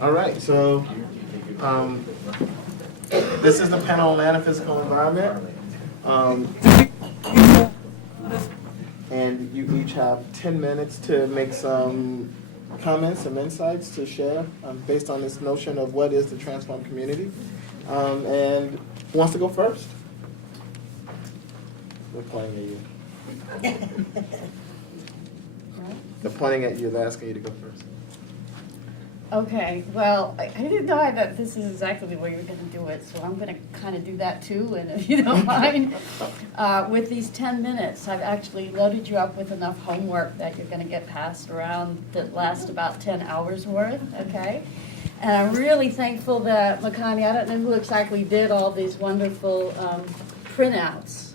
All right, so this is the panel on land and physical environment. And you each have 10 minutes to make some comments, some insights to share based on this notion of what is the transformed community. And who wants to go first? We're pointing at you. They're pointing at you, they're asking you to go first. Okay, well, I didn't know that this is exactly the way you were going to do it, so I'm going to kind of do that too, and if you don't mind. With these 10 minutes, I've actually loaded you up with enough homework that you're going to get passed around that lasts about 10 hours worth, okay? And I'm really thankful that Makani, I don't know who exactly did all these wonderful printouts.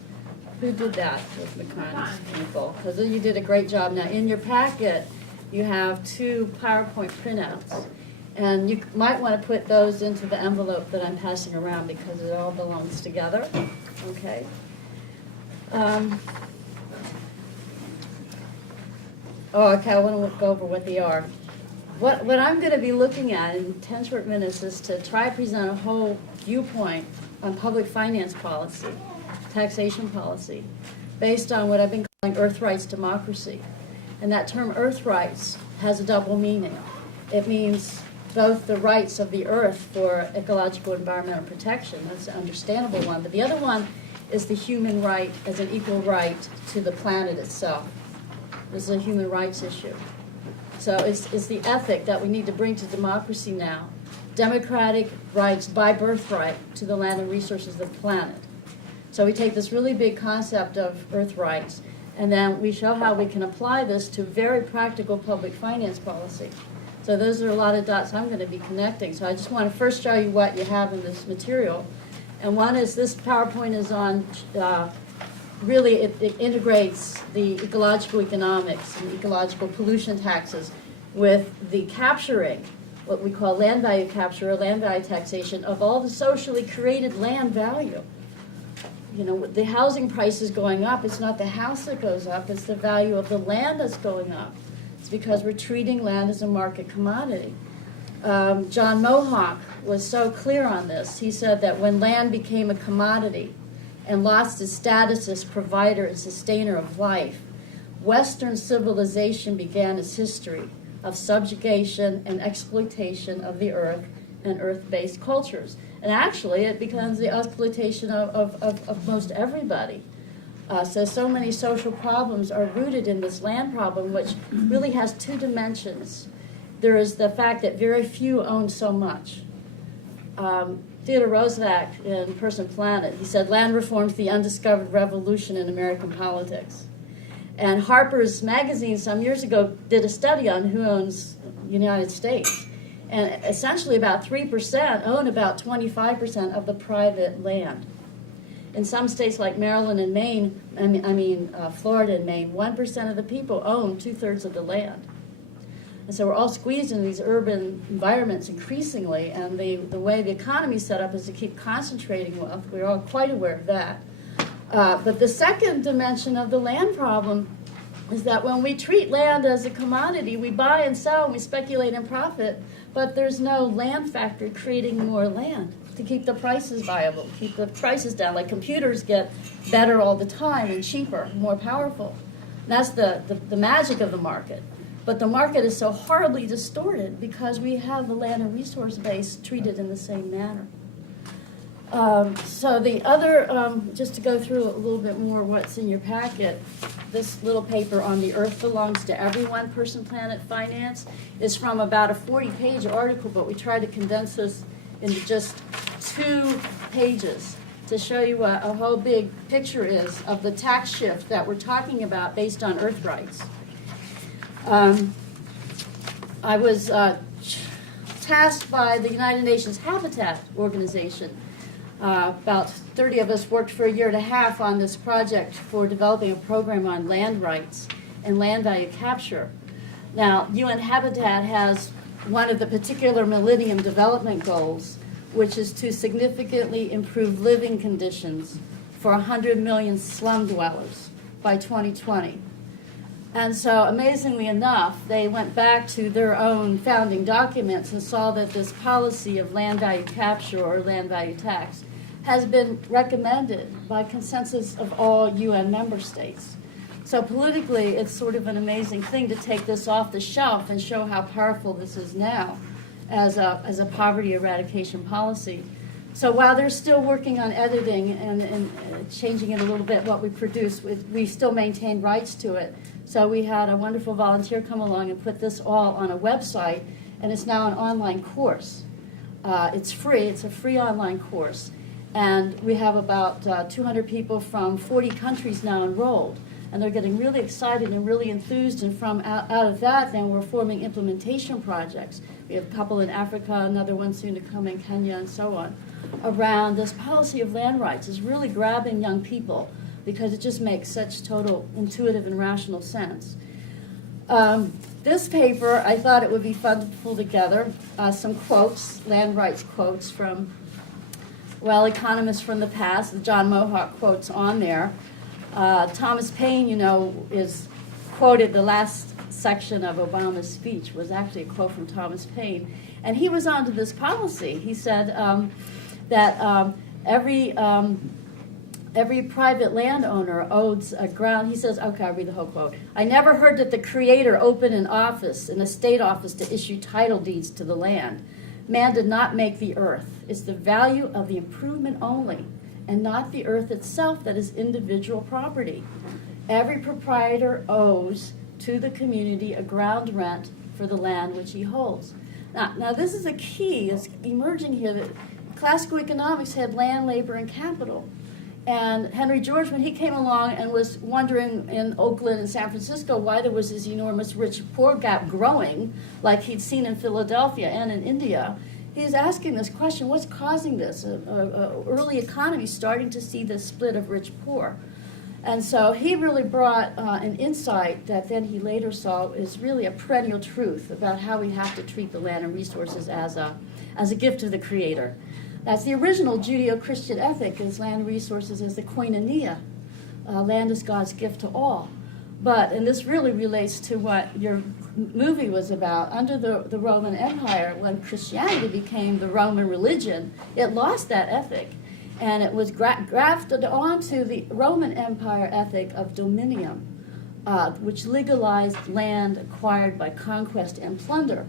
Who did that with Makani's people? Because you did a great job. Now, in your packet, you have 2 PowerPoint printouts. And you might want to put those into the envelope that I'm passing around because it all belongs together. Okay. Okay, I want to go over what they are. What I'm going to be looking at in 10 short minutes is to try to present a whole viewpoint on public finance policy, taxation policy, based on what I've been calling Earth Rights democracy. And that term Earth Rights has a double meaning. It means both the rights of the earth for ecological and environmental protection, that's an understandable one, but the other one is the human right as an equal right to the planet itself. This is a human rights issue. So it's the ethic that we need to bring to democracy now. Democratic rights by birthright to the land and resources of the planet. So we take this really big concept of Earth rights, and then we show how we can apply this to very practical public finance policy. So those are a lot of dots I'm going to be connecting. So I just want to first show you what you have in this material. And one is this PowerPoint is on, really it integrates the ecological economics and ecological pollution taxes with the capturing, what we call land value capture or land value taxation of all the socially created land value. You know, the housing price is going up. It's not the house that goes up, it's the value of the land that's going up. It's because we're treating land as a market commodity. John Mohawk was so clear on this. He said that when land became a commodity and lost its status as provider and sustainer of life, Western civilization began its history of subjugation and exploitation of the earth and earth-based cultures. And actually, it becomes the exploitation of most everybody. So many social problems are rooted in this land problem, which really has 2 dimensions. There is the fact that very few own so much. Theodore Roosevelt in Person Planet, he said, land reform's the undiscovered revolution in American politics. And Harper's Magazine some years ago did a study on who owns the United States. And essentially about 3% own about 25% of the private land. In some states like Maryland and Maine, Florida and Maine, 1% of the people own 2/3 of the land. And so we're all squeezed in these urban environments increasingly, and the way the economy is set up is to keep concentrating wealth. We're all quite aware of that. But the second dimension of the land problem is that when we treat land as a commodity, we buy and sell and we speculate and profit, but there's no land factory creating more land to keep the prices viable, keep the prices down. Like computers get better all the time and cheaper, more powerful. And that's the magic of the market. But the market is so horribly distorted because we have the land and resource base treated in the same manner. So the other, just to go through a little bit more what's in your packet, this little paper on the Earth Belongs to Everyone, Person, Planet, Finance, is from about a 40-page article, but we tried to condense this into just 2 pages to show you what a whole big picture is of the tax shift that we're talking about based on Earth rights. I was tasked by the United Nations Habitat Organization. About 30 of us worked for a year and a half on this project for developing a program on land rights and land value capture. Now, UN Habitat has one of the particular Millennium Development Goals, which is to significantly improve living conditions for 100 million slum dwellers by 2020. And so, amazingly enough, they went back to their own founding documents and saw that this policy of land value capture or land value tax has been recommended by consensus of all UN member states. So politically, it's sort of an amazing thing to take this off the shelf and show how powerful this is now as a poverty eradication policy. So while they're still working on editing and changing it a little bit, what we produce, we still maintain rights to it. So we had a wonderful volunteer come along and put this all on a website, and it's now an online course. It's free. It's a free online course. And we have about 200 people from 40 countries now enrolled. And they're getting really excited and really enthused. And from out of that, then we're forming implementation projects. We have a couple in Africa, another one soon to come in Kenya, and so on, around this policy of land rights is really grabbing young people because it just makes such total intuitive and rational sense. This paper, I thought it would be fun to pull together some quotes, land rights quotes from, well, economists from the past. The John Mohawk quotes on there. Thomas Paine, is quoted, the last section of Obama's speech was actually a quote from Thomas Paine. And he was onto this policy. He said that every private landowner owes a ground. He says, okay, I'll read the whole quote. I never heard that the Creator opened an office, an estate office, to issue title deeds to the land. Man did not make the earth. It's the value of the improvement only, and not the earth itself that is individual property. Every proprietor owes to the community a ground rent for the land which he holds. Now this is a key, it's emerging here, that classical economics had land, labor, and capital. And Henry George, when he came along and was wondering in Oakland and San Francisco why there was this enormous rich-poor gap growing, like he'd seen in Philadelphia and in India, he's asking this question, what's causing this? Early economy starting to see this split of rich-poor. And so he really brought an insight that then he later saw is really a perennial truth about how we have to treat the land and resources as a gift of the Creator. That's the original Judeo-Christian ethic, is land resources as the koinonia. Land is God's gift to all. But, and this really relates to what your movie was about, under the Roman Empire, when Christianity became the Roman religion, it lost that ethic. And it was grafted onto the Roman Empire ethic of dominium, which legalized land acquired by conquest and plunder.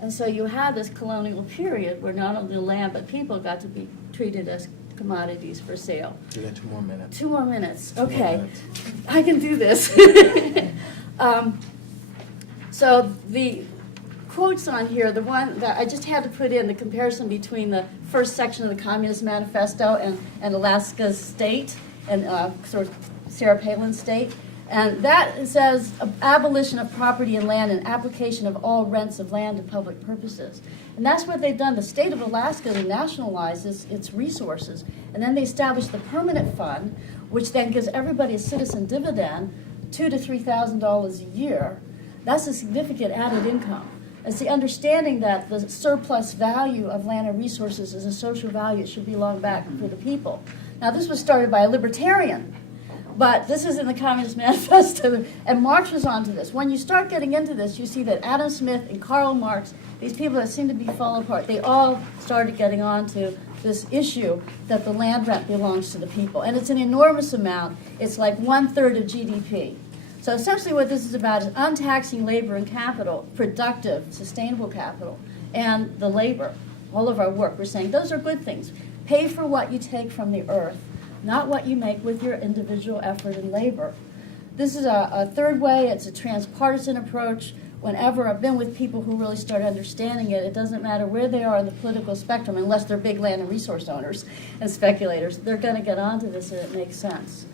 And so you had this colonial period where not only land but people got to be treated as commodities for sale. You got 2 more minutes. 2 more minutes. 2 more Okay. minutes. I can do this. So the quotes on here, the one that I just had to put in the comparison between the first section of the Communist Manifesto and Alaska's state and sort of Sarah Palin's state. And that says abolition of property and land and application of all rents of land to public purposes. And that's what they've done. The state of Alaska nationalizes its resources. And then they establish the permanent fund, which then gives everybody a citizen dividend, $2,000 to $3,000 a year. That's a significant added income. It's the understanding that the surplus value of land and resources is a social value. It should belong back for the people. Now, this was started by a libertarian, but this is in the Communist Manifesto, and Marx was onto this. When you start getting into this, you see that Adam Smith and Karl Marx, these people that seem to be falling apart, they all started getting onto this issue that the land rent belongs to the people. And it's an enormous amount. It's like 1/3 of GDP. So essentially what this is about is untaxing labor and capital, productive, sustainable capital, and the labor, all of our work. We're saying those are good things. Pay for what you take from the earth, not what you make with your individual effort and labor. This is a third way. It's a transpartisan approach. Whenever I've been with people who really start understanding it, it doesn't matter where they are on the political spectrum, unless they're big land and resource owners and speculators. They're going to get onto this and it makes sense.